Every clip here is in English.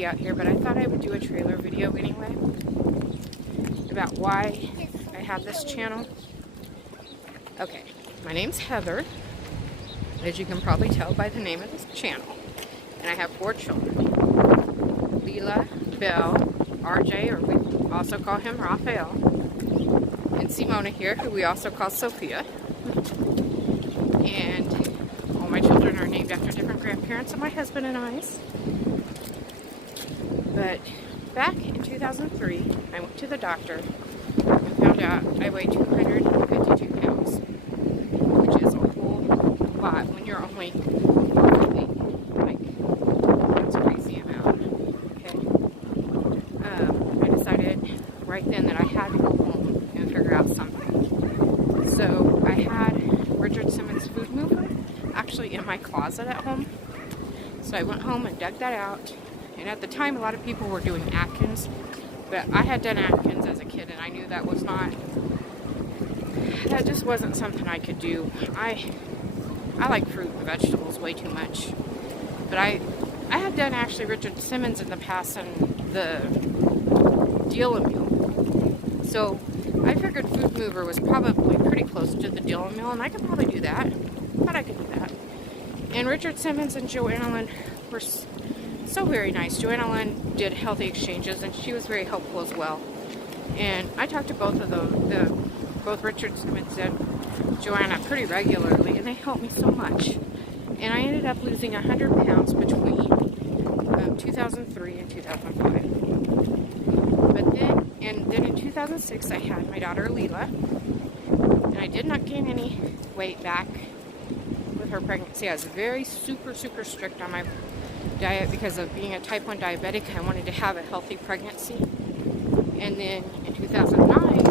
windy out here, but I thought I would do a trailer video anyway about why I have this channel. Okay, my name's Heather, as you can probably tell by the name of this channel, and I have 4 children. Leela, Belle, RJ, or we also call him Raphael, and Simona here, who we also call Sophia. And all my children are named after different grandparents of my husband and I's. But back in 2003, I went to the doctor and found out I weighed 252 pounds, which is a whole lot when you're only that's a crazy amount. Okay. I decided right then that I had to go home and figure out something. So I had Richard Simmons food mover actually in my closet at home. So I went home and dug that out. And at the time, a lot of people were doing Atkins, but I had done Atkins as a kid, and I knew that just wasn't something I could do. I like fruit and vegetables way too much, but I had done actually Richard Simmons in the past and the Deal Meal. So I figured Food Mover was probably pretty close to the Deal Meal, and I could probably do that. Thought I could do that. And Richard Simmons and Joanna Lynn were so very nice. Joanna Lynn did healthy exchanges, and she was very helpful as well. And I talked to both of them, both Richard Simmons and Joanna, pretty regularly, and they helped me so much. And I ended up losing 100 pounds between 2003 and 2005. But then in 2006, I had my daughter Leela, and I did not gain any weight back with her pregnancy. I was very super strict on my diet because of being a type 1 diabetic. I wanted to have a healthy pregnancy. And then in 2009,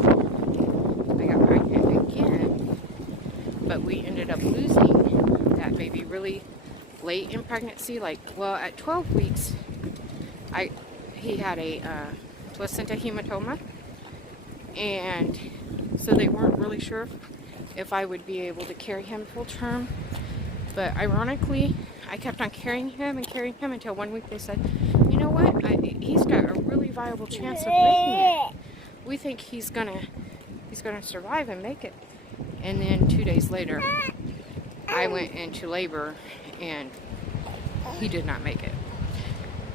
I got pregnant again, but we ended up losing that baby really late in pregnancy. At 12 weeks, he had a placenta hematoma, and so they weren't really sure if I would be able to carry him full term. But ironically, I kept on carrying him until one week they said, you know what, he's got a really viable chance of making it. We think he's gonna survive and make it. And then 2 days later, I went into labor, and he did not make it.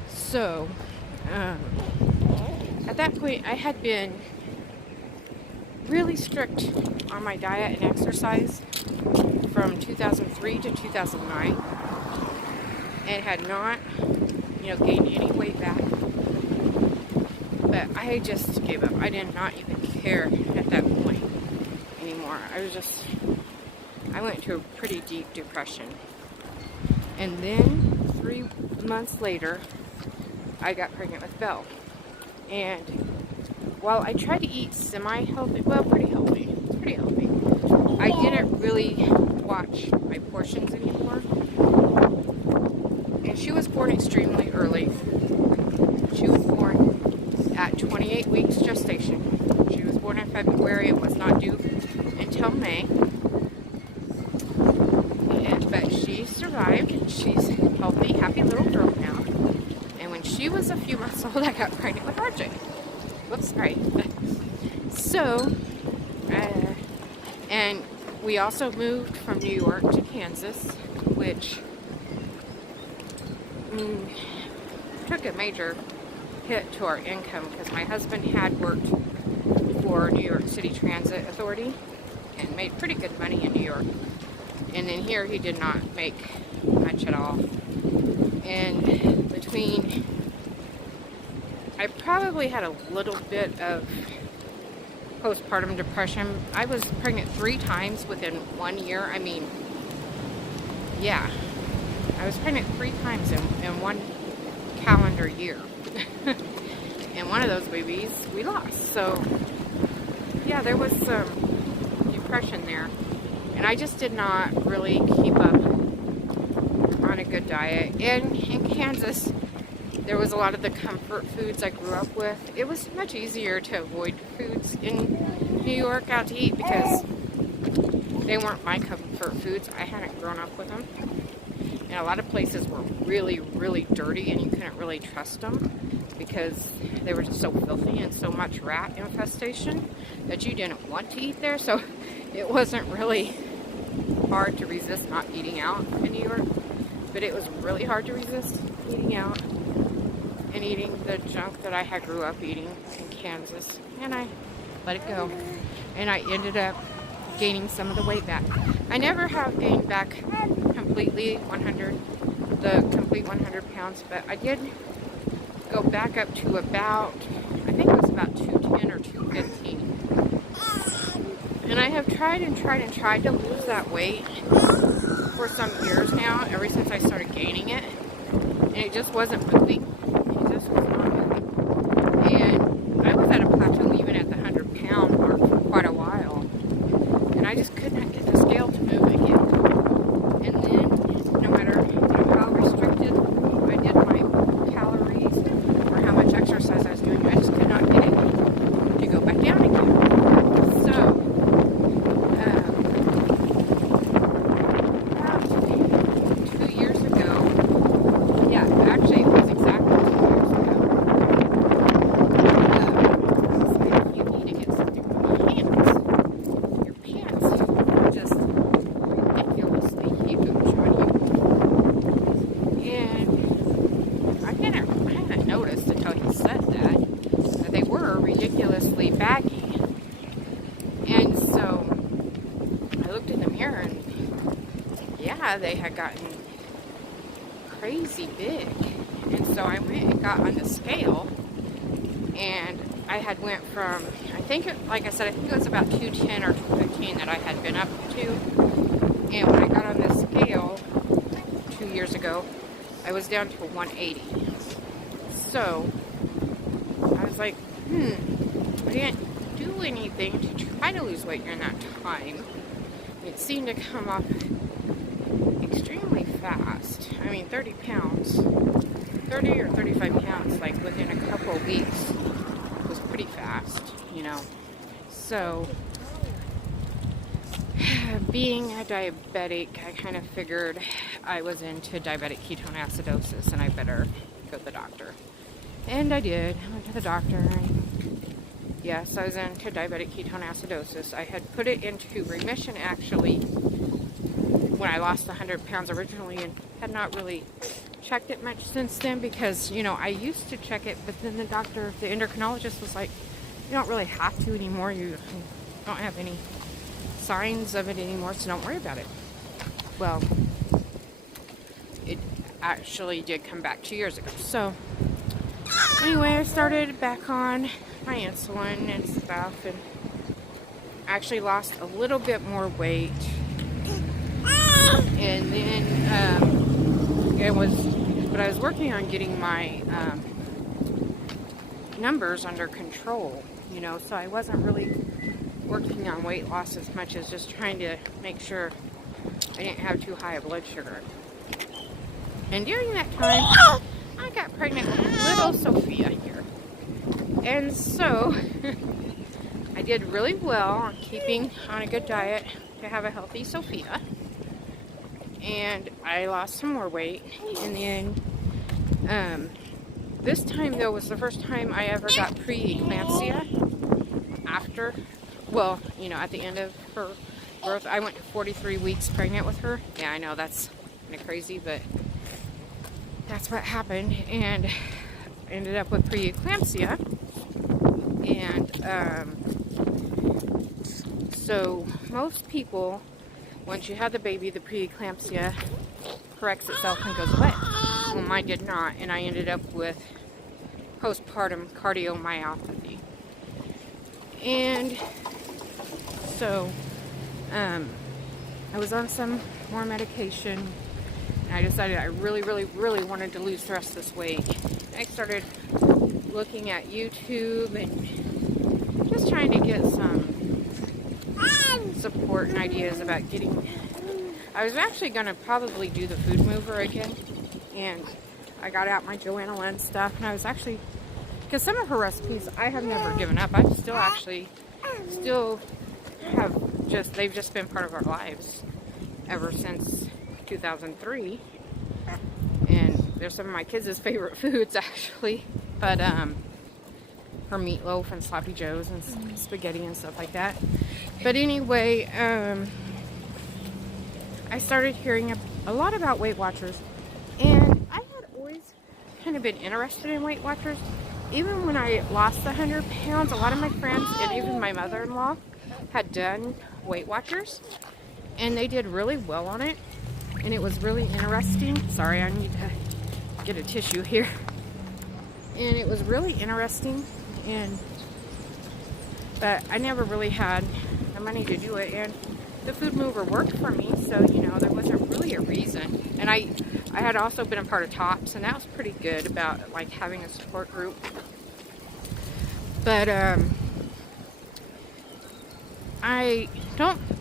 So, at that point, I had been really strict on my diet and exercise from 2003 to 2009, and had not, gained any weight back. But I just gave up. I did not even care at that point anymore. I went into a pretty deep depression. And then 3 months later, I got pregnant with Belle. And while I tried to eat semi-healthy, pretty healthy, I didn't really watch my portions anymore. And she was born extremely early. She was born at 28 weeks gestation. She was born in February and was not due until May. But she survived, and she's a healthy, happy little girl now. And when she was a few months old, I got pregnant with RJ. Whoops, sorry. So, and we also moved from New York to Kansas, which took a major hit to our income because my husband had worked for New York City Transit Authority and made pretty good money in New York. And then here he did not make much at all. And I probably had a little bit of postpartum depression. I was pregnant 3 times within 1 year. I was pregnant 3 times in 1 calendar year. And one of those babies we lost. So, yeah, there was some depression there. And I just did not really keep up on a good diet. And in Kansas, there was a lot of the comfort foods I grew up with. It was much easier to avoid foods in New York out to eat because they weren't my comfort foods. I hadn't grown up with them. And a lot of places were really, really dirty, and you couldn't really trust them because they were just so filthy and so much rat infestation that you didn't want to eat there. So it wasn't really hard to resist not eating out in New York, but it was really hard to resist eating out and eating the junk that I had grew up eating in Kansas. And I let it go, and I ended up gaining some of the weight back. I never have gained back completely 100 pounds, but I did go back up to about, I think it was about 210 or 215. And I have tried and tried and tried to lose that weight for some years now, ever since I started gaining it. And it just wasn't moving. It just was not moving. And I was at a plateau even at the 100-pound mark for quite a while. And I just could not get the scale to move again. And then, no matter how restricted I did my calories or how much exercise I was doing, I just could not get it to go back down again. So, about 2 years ago, yeah, actually it was exactly 2 years ago, I decided you need to get something for my pants. Your pants are just ridiculously huge on you. And I hadn't noticed until he said that they were ridiculously baggy. And so I looked in the mirror and yeah, they had gotten crazy big. And so I went and got on the scale, and I had went from, I think it was about 210 or 215 that I had been up to. And when I got on the scale 2 years ago, I was down to 180. So I was like, I didn't do anything to try to lose weight during that time. It seemed to come up extremely fast. I mean, 30 or 35 pounds, like within a couple of weeks, was pretty fast, you know. So, being a diabetic, I kind of figured I was into diabetic ketone acidosis, and I better go to the doctor. And I did. I went to the doctor, and yes, I was into diabetic ketone acidosis. I had put it into remission, actually, when I lost 100 pounds originally, and had not really checked it much since then, because, you know, I used to check it, but then the endocrinologist was like, you don't really have to anymore. You don't have any signs of it anymore, so don't worry about it. Well, it actually did come back 2 years ago. So, anyway, I started back on my insulin and stuff, and actually lost a little bit more weight. And then but I was working on getting my numbers under control, you know, so I wasn't really working on weight loss as much as just trying to make sure I didn't have too high a blood sugar. And during that time, I got pregnant with little Sophia here. And so I did really well on keeping on a good diet to have a healthy Sophia. And I lost some more weight. And then this time, though, was the first time I ever got pre-eclampsia after, well, you know, at the end of her birth. I went to 43 weeks pregnant with her. Yeah, I know that's kind of crazy, but that's what happened. And I ended up with pre-eclampsia. And so most people, once you have the baby, the preeclampsia corrects itself and goes away. Well, mine did not, and I ended up with postpartum cardiomyopathy. And so I was on some more medication, and I decided I really, really, really wanted to lose the rest of this weight. I started looking at YouTube and just trying to get some support and ideas about getting. I was actually going to probably do the food mover again, and I got out my Joanna Lynn stuff, and I was actually, because some of her recipes I have never given up. I've still have they've just been part of our lives ever since 2003, They're some of my kids' favorite foods, actually. But, her meatloaf and sloppy joes and spaghetti and stuff like that. But anyway, I started hearing a lot about Weight Watchers, and I had always kind of been interested in Weight Watchers. Even when I lost the 100 pounds, a lot of my friends and even my mother-in-law had done Weight Watchers, and they did really well on it, and it was really interesting. Sorry, I need to get a tissue here. And it was really interesting, but I never really had the money to do it, and the food mover worked for me, so you know, there wasn't really a reason. And I had also been a part of TOPS, and that was pretty good about like having a support group. But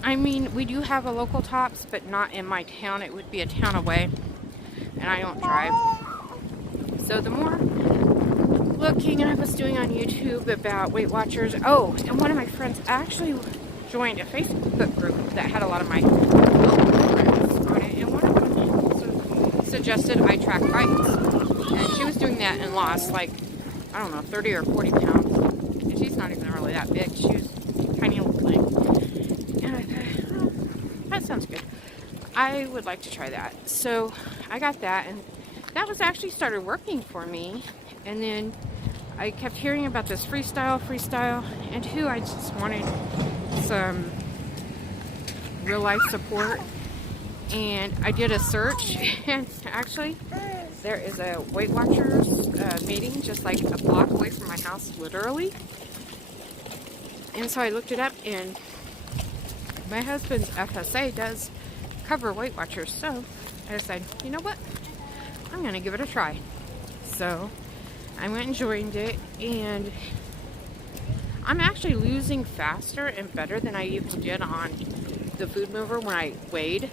I mean, we do have a local TOPS, but not in my town. It would be a town away, and I don't drive. So the more looking I was doing on YouTube about Weight Watchers, oh, and one of my friends actually joined a Facebook group that had a lot of my local friends on it, and one of them suggested I track bites, and she was doing that and lost like, I don't know, 30 or 40 pounds, and she's not even really that big. She was a tiny little thing, and I thought, oh, that sounds good. I would like to try that. So I got that, and that was actually started working for me. And then I kept hearing about this freestyle, and too, I just wanted some real life support, and I did a search, and actually there is a Weight Watchers meeting just like a block away from my house, literally. And so I looked it up, and my husband's FSA does cover Weight Watchers, so I decided, you know what, I'm gonna give it a try. So I went and joined it, and I'm actually losing faster and better than I even did on the food mover when I weighed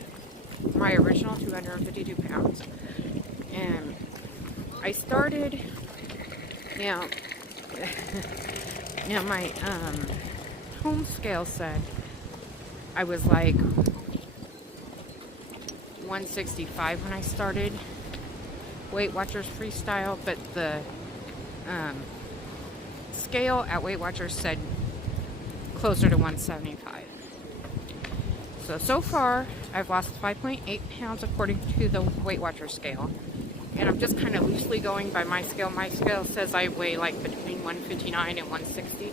my original 252 pounds. And I started, now my home scale said I was like 165 when I started Weight Watchers Freestyle, but the scale at Weight Watchers said closer to 175. So far, I've lost 5.8 pounds according to the Weight Watchers scale. And I'm just kind of loosely going by my scale. My scale says I weigh like between 159 and 160.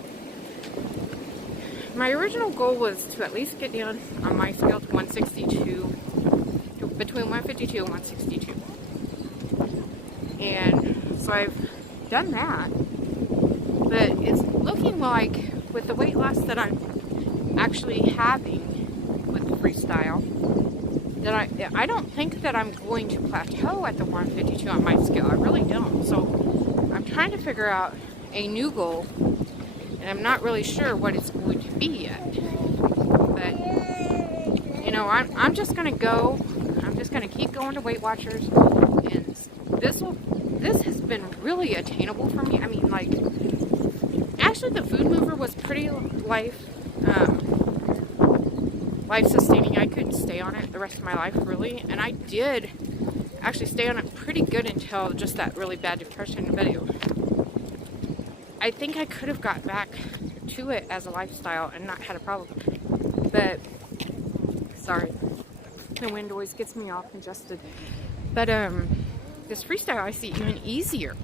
My original goal was to at least get down on my scale to 162, between 152 and 162. And so I've done that, but it's looking like with the weight loss that I'm actually having with freestyle, that I don't think that I'm going to plateau at the 152 on my scale. I really don't. So I'm trying to figure out a new goal, and I'm not really sure what it's going to be yet. But you know, I'm just gonna go. I'm just gonna keep going to Weight Watchers, and this has been really attainable for me. I mean, like, actually the food mover was pretty life sustaining. I couldn't stay on it the rest of my life, really, and I did actually stay on it pretty good until just that really bad depression. But I think I could have got back to it as a lifestyle and not had a problem. But sorry, the wind always gets me all congested. But this freestyle I see even easier.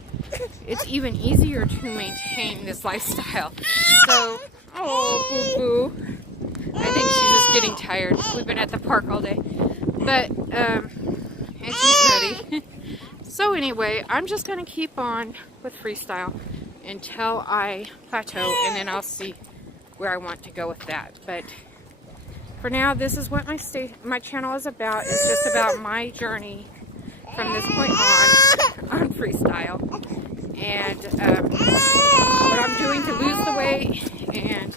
It's even easier to maintain this lifestyle. So, oh, boo-boo. I think she's just getting tired. We've been at the park all day. But, and she's ready. So anyway, I'm just going to keep on with freestyle until I plateau, and then I'll see where I want to go with that. But for now, this is what my channel is about. It's just about my journey from this point on freestyle, and what I'm doing to lose the weight, and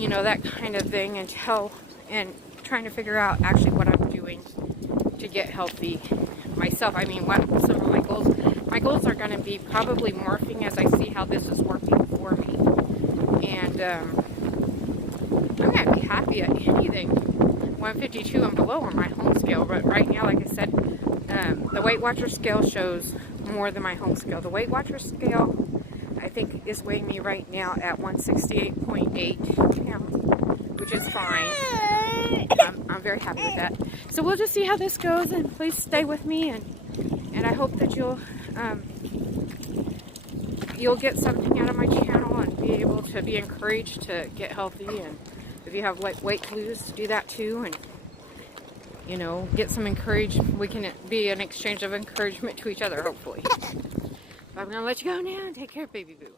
you know, that kind of thing, and trying to figure out actually what I'm doing to get healthy myself. I mean, what some of my goals? My goals are going to be probably morphing as I see how this is working for me, and I'm going to be happy at anything 152 and below on my home scale. But right now, like I said, The Weight Watcher scale shows more than my home scale. The Weight Watcher scale, I think, is weighing me right now at 168.8 pounds, which is fine. I'm very happy with that. So we'll just see how this goes, and please stay with me, and I hope that you'll get something out of my channel and be able to be encouraged to get healthy, and if you have weight to lose, to do that too, and you know, get some encouragement. We can be an exchange of encouragement to each other, hopefully. But I'm gonna let you go now and take care, baby boo.